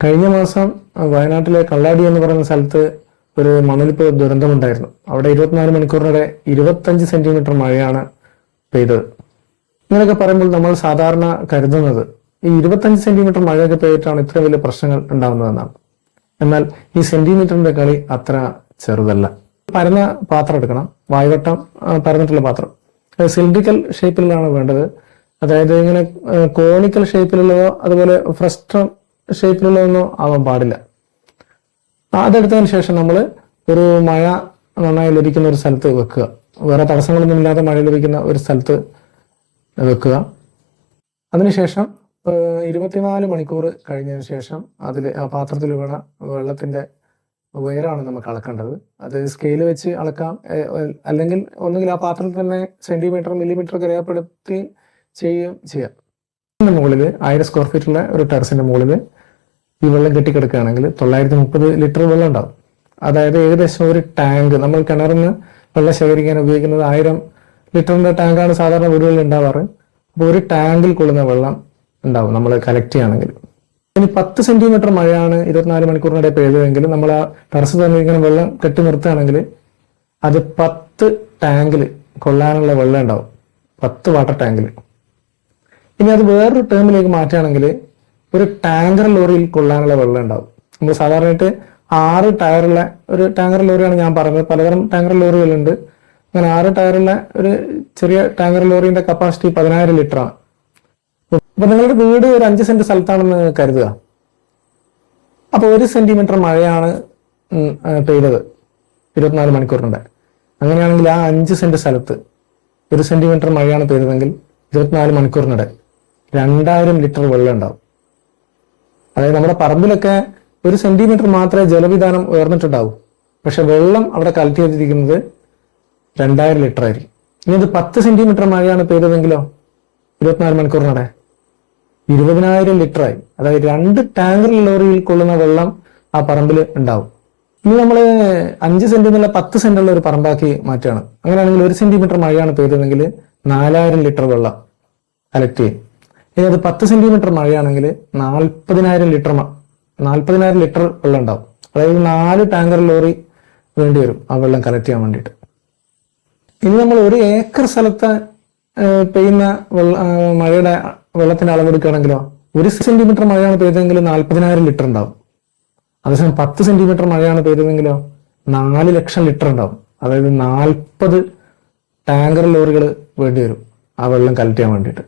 കഴിഞ്ഞ മാസം വയനാട്ടിലെ കള്ളാടി എന്ന് പറയുന്ന സ്ഥലത്ത് ഒരു മണലിപ്പ് ദുരന്തമുണ്ടായിരുന്നു. അവിടെ 24 മണിക്കൂറിനിടെ 25 സെന്റിമീറ്റർ മഴയാണ് പെയ്തത്. ഇങ്ങനെയൊക്കെ പറയുമ്പോൾ നമ്മൾ സാധാരണ കരുതുന്നത് ഈ 25 സെന്റിമീറ്റർ മഴയൊക്കെ പെയ്തിട്ടാണ് ഇത്ര വലിയ പ്രശ്നങ്ങൾ ഉണ്ടാകുന്നതെന്നാണ്. എന്നാൽ ഈ സെന്റിമീറ്ററിന്റെ കളി അത്ര ചെറുതല്ല. പരന്ന പാത്രം എടുക്കണം, വായ്വട്ടം പരന്നിട്ടുള്ള പാത്രം. സിലിണ്ടറിക്കൽ ഷേപ്പിലാണ് വേണ്ടത്. അതായത് ഇങ്ങനെ കോണിക്കൽ ഷേപ്പിലുള്ളതോ അതുപോലെ ഫ്രസ്റ്റം ഷേപ്പിലുള്ളതൊന്നും ആവാൻ പാടില്ല. അതെടുത്തതിന് ശേഷം നമ്മൾ ഒരു മഴ നന്നായി ലഭിക്കുന്ന ഒരു സ്ഥലത്ത് വെക്കുക. വേറെ തടസ്സങ്ങളൊന്നും ഇല്ലാതെ മഴ ലഭിക്കുന്ന ഒരു സ്ഥലത്ത് വെക്കുക. അതിനുശേഷം 24 മണിക്കൂർ കഴിഞ്ഞതിന് ശേഷം ആ പാത്രത്തിൽ വീണ വെള്ളത്തിന്റെ ഉയരമാണ് നമുക്ക് അളക്കേണ്ടത്. അത് സ്കെയിൽ വെച്ച് അളക്കാം, അല്ലെങ്കിൽ ഒന്നുകിൽ ആ പാത്രത്തിൽ തന്നെ സെന്റിമീറ്റർ മില്ലിമീറ്റർ ഒക്കെ രേഖപ്പെടുത്തി ചെയ്യാം. മുകളിൽ 1000 സ്ക്വയർ ഫീറ്റുള്ള ഒരു ടെറസിന്റെ മുകളിൽ ഈ വെള്ളം കെട്ടിക്കിടക്കുകയാണെങ്കിൽ 930 ലിറ്റർ വെള്ളം ഉണ്ടാവും. അതായത് ഏകദേശം ഒരു ടാങ്ക്, നമ്മൾ കിണറിൽ നിന്ന് വെള്ളം ശേഖരിക്കാൻ ഉപയോഗിക്കുന്നത് 1000 ലിറ്ററിന്റെ ടാങ്കാണ് സാധാരണ വീടുകളിൽ ഉണ്ടാവാറ്. അപ്പോൾ ഒരു ടാങ്കിൽ കൊള്ളുന്ന വെള്ളം ഉണ്ടാവും നമ്മൾ കളക്ട് ചെയ്യുകയാണെങ്കിൽ. ഇനി 10 സെന്റിമീറ്റർ മഴയാണ് 24 മണിക്കൂറിനിടെ പെയ്തതെങ്കിൽ നമ്മൾ ആ ടെറസ് തന്നിരിക്കുന്ന വെള്ളം കെട്ടി നിർത്തുകയാണെങ്കിൽ അത് 10 ടാങ്കിൽ കൊള്ളാനുള്ള വെള്ളം ഉണ്ടാവും, 10 വാട്ടർ ടാങ്കിൽ. ഇനി അത് വേറൊരു ടേമിലേക്ക് മാറ്റുകയാണെങ്കിൽ ഒരു ടാങ്കർ ലോറിയിൽ കൊള്ളാനുള്ള വെള്ളം ഉണ്ടാവും. നമ്മൾ സാധാരണയായിട്ട് 6 ടയറുള്ള ഒരു ടാങ്കർ ലോറിയാണ് ഞാൻ പറഞ്ഞത്. പലതരം ടാങ്കർ ലോറികളുണ്ട്. അങ്ങനെ 6 ടയറുള്ള ഒരു ചെറിയ ടാങ്കർ ലോറിന്റെ കപ്പാസിറ്റി 10000 ലിറ്റർ ആണ്. അപ്പൊ നിങ്ങളുടെ വീട് ഒരു 5 സെന്റ് സ്ഥലത്താണെന്ന് കരുതുക. അപ്പൊ 1 സെന്റിമീറ്റർ മഴയാണ് പെയ്തത് 24 മണിക്കൂറിന്റെ. അങ്ങനെയാണെങ്കിൽ ആ 5 സെന്റ് സ്ഥലത്ത് 1 സെന്റിമീറ്റർ മഴയാണ് പെയ്തതെങ്കിൽ 24 മണിക്കൂറിനിടെ 2000 ലിറ്റർ വെള്ളം ഉണ്ടാവും. അതായത് നമ്മുടെ പറമ്പിലൊക്കെ 1 സെന്റിമീറ്റർ മാത്രമേ ജലവിധാനം ഉയർന്നിട്ടുണ്ടാവൂ, പക്ഷെ വെള്ളം അവിടെ കളക്ട് ചെയ്തിരിക്കുന്നത് 2000 ലിറ്റർ ആയിരിക്കും. ഇനി ഇത് 10 സെന്റിമീറ്റർ മഴയാണ് പെയ്തതെങ്കിലോ 24 മണിക്കൂറിനിടെ 20000 ലിറ്റർ ആയി. അതായത് 2 ടാങ്കർ ലോറിയിൽ കൊള്ളുന്ന വെള്ളം ആ പറമ്പിൽ ഉണ്ടാവും. ഇനി നമ്മൾ 5 സെന്റ് എന്നുള്ള 10 സെന്റ് ഉള്ള ഒരു പറമ്പാക്കി മാറ്റുകയാണ്. അങ്ങനെയാണെങ്കിൽ 1 സെന്റിമീറ്റർ മഴയാണ് പെയ്തതെങ്കിൽ 4000 ലിറ്റർ വെള്ളം കളക്ട് ചെയ്യും. ഇനി അത് 10 സെന്റിമീറ്റർ മഴയാണെങ്കിൽ 40,000 ലിറ്റർ വെള്ളം ഉണ്ടാവും. അതായത് 4 ടാങ്കർ ലോറി വേണ്ടി വരും ആ വെള്ളം കളക്ട് ചെയ്യാൻ വേണ്ടിയിട്ട്. ഇനി നമ്മൾ 1 ഏക്കർ സ്ഥലത്ത് പെയ്യുന്ന മഴയുടെ വെള്ളത്തിന്റെ അളവെടുക്കുകയാണെങ്കിലോ 1 സെന്റിമീറ്റർ മഴയാണ് പെയ്തതെങ്കിൽ 40,000 ലിറ്റർ ഉണ്ടാവും. അതേസമയം 10 സെന്റിമീറ്റർ മഴയാണ് പെയ്തതെങ്കിലോ 4 ലക്ഷം ലിറ്റർ ഉണ്ടാവും. അതായത് 40 ടാങ്കർ ലോറികൾ വേണ്ടി വരും ആ വെള്ളം കളക്ട് ചെയ്യാൻ വേണ്ടിയിട്ട്.